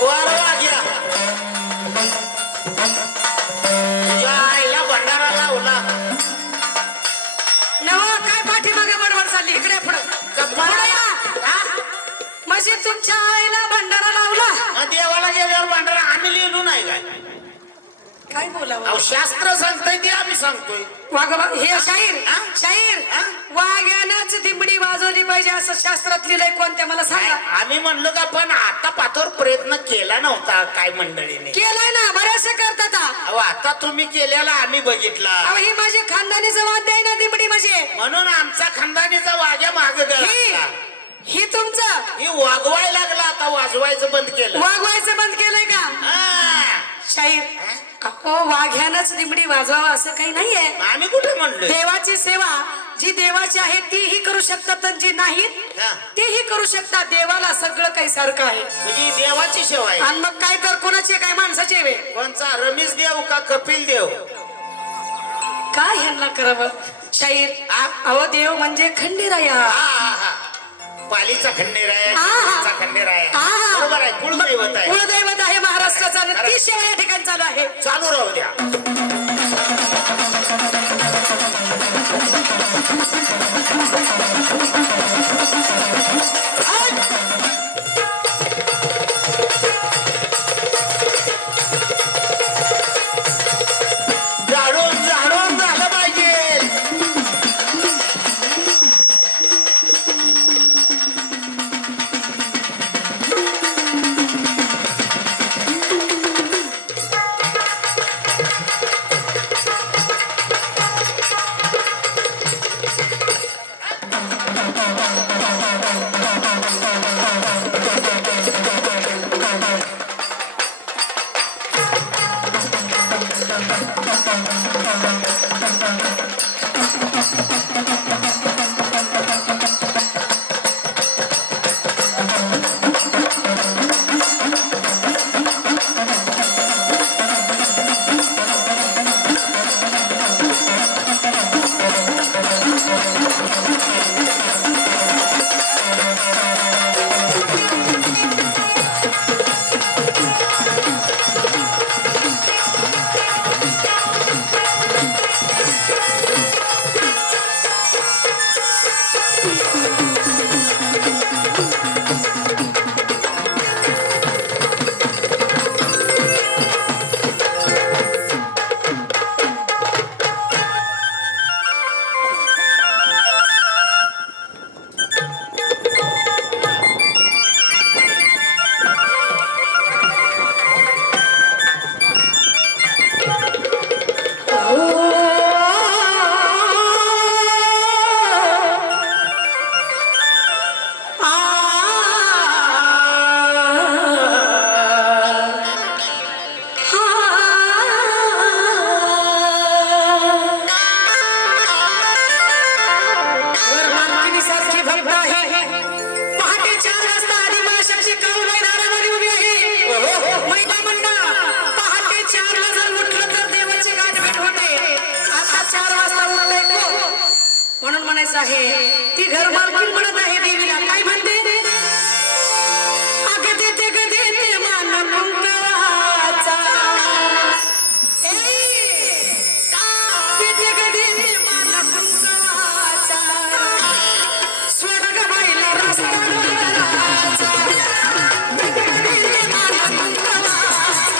वारवा घ्या तुझ्या आईला भंडारा लावला नवा काय पाठीमागे बडबड चालली इकडे पुढे म्हणजे तुमच्या आईला भंडारा लावला देवाला गेल्यावर भंडारा आम्ही लिहिलो नाही काय काय बोलावं शास्त्र सांगतोय ते आम्ही सांगतोय वाघोबा हे शाहीर वाघ्यानंच दिमडी वाजवली पाहिजे असं शास्त्रात लिहिलंय कोणत्या मला सांगा आम्ही म्हणलो का पण आता पाथोर प्रयत्न केला नव्हता काय मंडळीने केलाय ना बरेचसे करतात आता तुम्ही केलेला आम्ही बघितला ही माझी खानदानीचं वाद्य आहे ना दिमडी म्हणजे म्हणून आमचा खानदानीचा वाघ्या माग गेला ही तुमचं ही वागवाय लागला आता वाजवायचं बंद केलं वागवायचं बंद केलंय का शाहीर अहो वाघ्यानंच दिमडी वाजवावं असं काही नाहीये आम्ही कुठे म्हणलो देवाची सेवा जी देवाची आहे तीही करू शकतात आणि जी नाहीत तीही करू शकतात देवाला सगळं काही सारखं आहे म्हणजे देवाची सेवा आहे आणि मग काय तर कोणाची काय माणसाची वे कोणचा रमेश देव का कपिल देव काय ह्यांना करावं शाहीर अहो देव म्हणजे खंडेराया पालीचा खंडेराय खंडेराय बरोबर आहे कुलदैवत आहे कुलदैवत आहे महाराष्ट्राचा आणि ती सेवा या ठिकाणी चालू आहे चालू राहू द्या झाडून झाडून झालं पाहिजे आहे ती घर मालकीण म्हणत आहे देवीला काय म्हणते अगं देते ग देते मान कुंकवाचा देते ग देते मान कुंकवाचा स्वर्ग बाईला रस्ता करायचा देते ग देते मान कुंकवाचा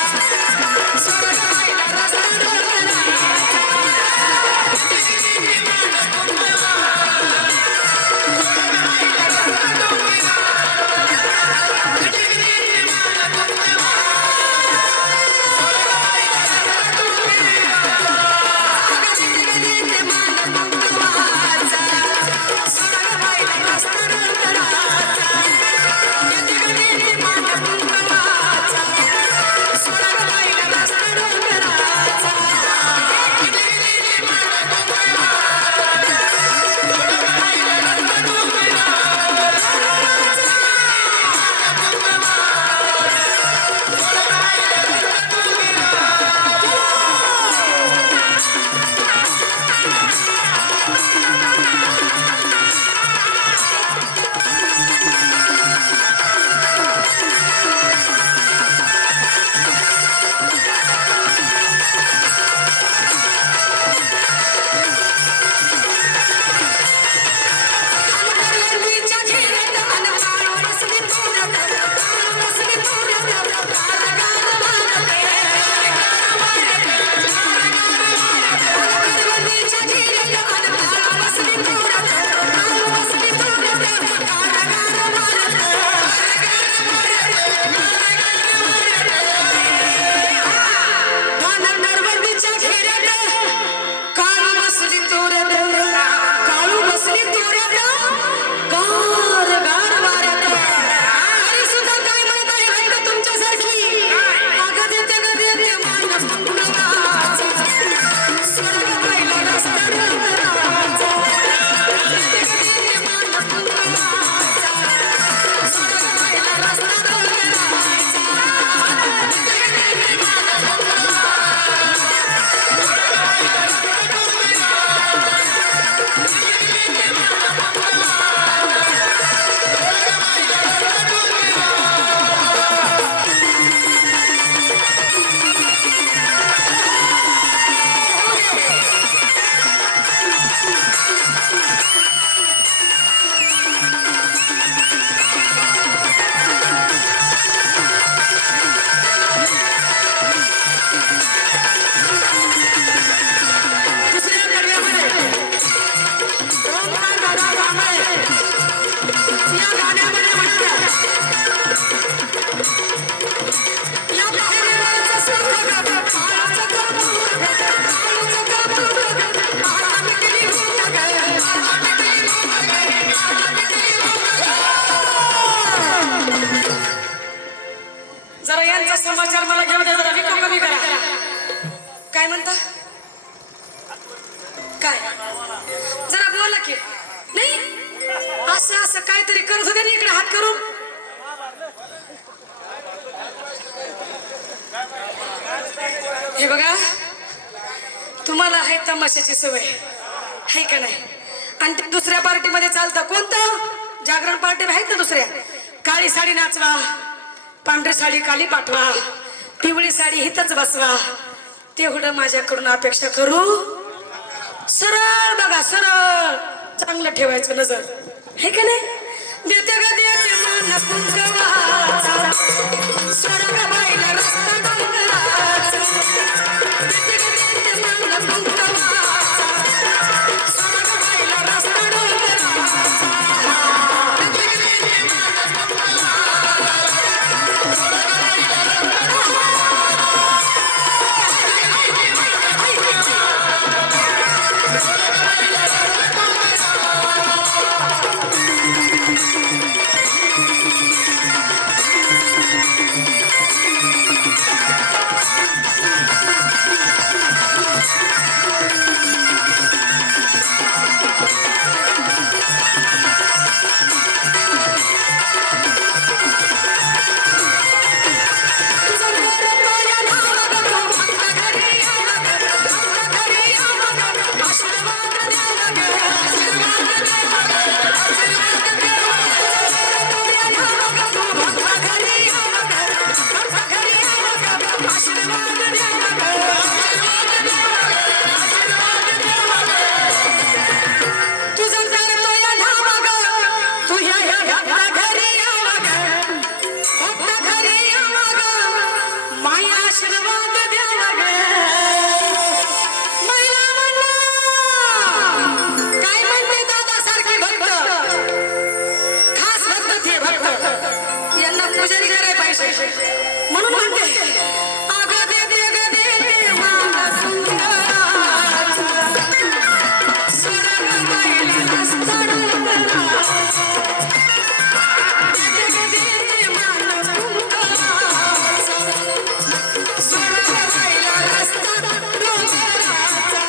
स्वर्ग बाईला रस्ता करायचा सगळ्यांनी इकडे हात करून. हे बघा, तुम्हाला आहे तमाशाची सवय आहे का नाही? आणि ते दुसऱ्या पार्टीमध्ये चालतं कोणतं? जागरण पार्टी आहेत ना दुसऱ्या. काळी साडी नाचवा, पांढरी साडी काली पाठवा, पिवळी साडी हिथच बसवा. तेवढं माझ्याकडून अपेक्षा करू. सरळ बघा, सरळ चांगलं ठेवायचं नजर, हे का नाही? देते ग देते मानस कुंकवाचा, स्वर्ग बाईला रस्ता डोंगराचा. देते ग देते मानस कुंकवाचा, स्वर्ग बाईला रस्ता डोंगराचा. देते ग देते मानस कुंकवाचा, स्वर्ग बाईला म्हणून म्हणते अगं देते ग देते मानस कुंकवाचा, स्वर्ग बाईला रस्ता डोंगराचा. देते ग देते मानस कुंकवाचा, स्वर्ग बाईला रस्ता डोंगराचा.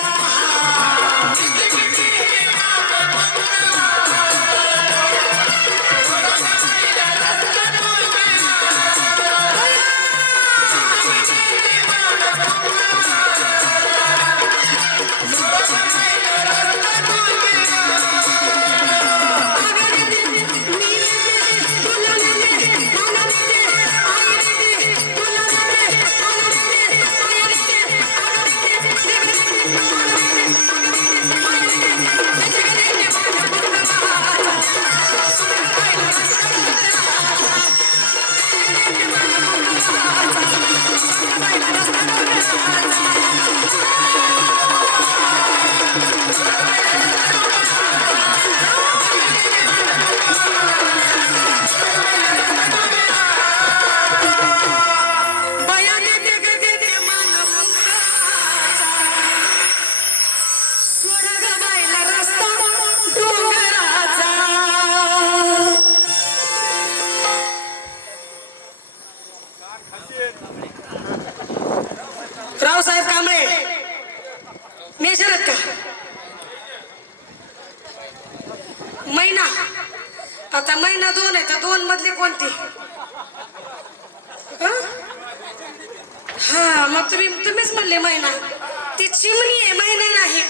देते ग देते मानस रावसाहेब कांबळे मेजर आहेत का? महिना आता महिना 2 आहे तर 2 मधली कोणती? हा मग तुम्हीच म्हणले महिना. ती चिमणी आहे, महिना नाही.